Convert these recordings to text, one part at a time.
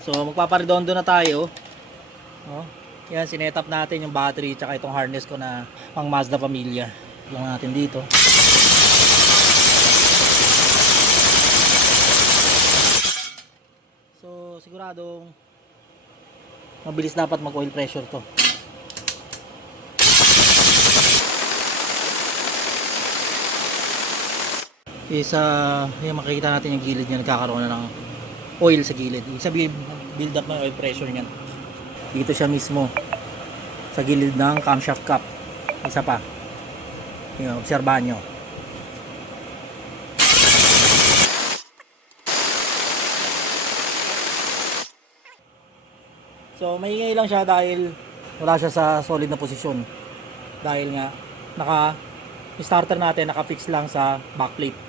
So magpaparedondo na tayo. Oh, yan, sinetap natin yung battery tsaka itong harness ko na pang Mazda Familia. Lang natin dito. So siguradong mabilis dapat mag oil pressure to. Isa yung makikita natin yung gilid niya, nagkakaroon na ng oil sa gilid. Ibig sabihin build up ng oil pressure niyan. Dito siya mismo sa gilid ng camshaft cap. Isa pa. Yung obserbahan nyo. So maingay lang siya dahil wala siya sa solid na posisyon. Dahil nga naka starter natin naka-fix lang sa backplate.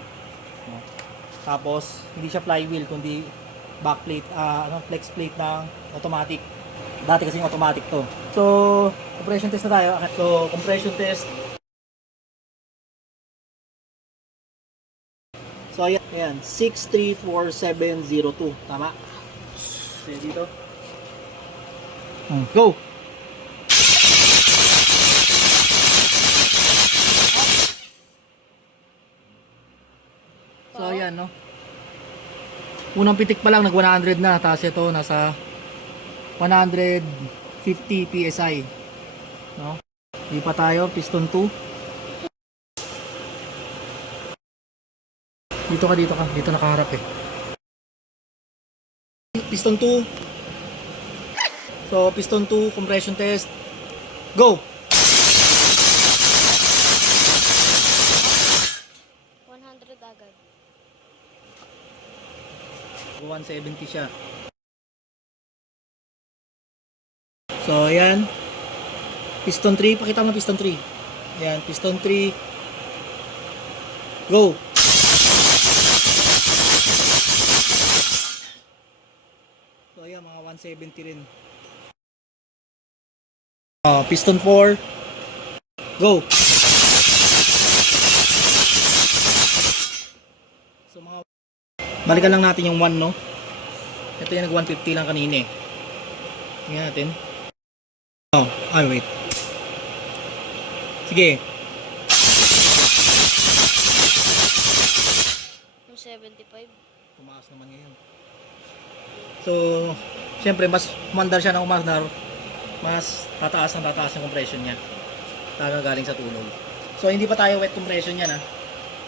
Tapos hindi siya flywheel kundi backplate, flex plate ng automatic. Dati kasi yung automatic to. So compression test na tayo. So compression test. So ayan 634702. Tama. So dito. Go. So ayan, no. Unang pitik pa lang nag 100 na, tapos ito nasa 150 PSI. No? Di pa tayo, piston 2. Dito ka, dito nakaharap eh. Piston 2. So piston 2, compression test. Go. 100 agad. 170 siya. So ayan. Piston 3, pakita mo piston 3. Ayan, piston 3. Go. So ayan, mga 170 rin. Piston 4. Go. So mga balikan lang natin yung 1, no. Ito yung nag 150 lang kanina eh. Tingnan natin. Wait. Sige. Yung 75. Tumaas naman ngayon. So, syempre mas umandar siya ng umandar, mas tataas yung compression niya. Talaga galing sa tunog. So, hindi pa tayo wet compression yan ha.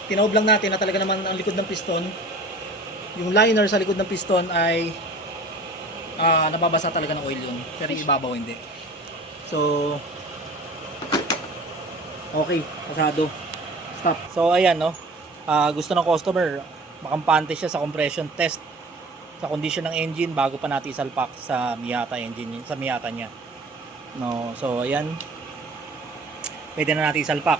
Tinaob lang natin na talaga naman ang likod ng piston. Yung liner sa likod ng piston ay nababasa talaga ng oil yun. Pero yung ibabaw hindi. So, okay. Pasado. Stop. So, ayan no. Gusto ng customer, makampante siya sa compression test sa condition ng engine bago pa natin isalpak sa Miata engine, sa Miata niya. No, so ayan. Pwede na natin isalpak.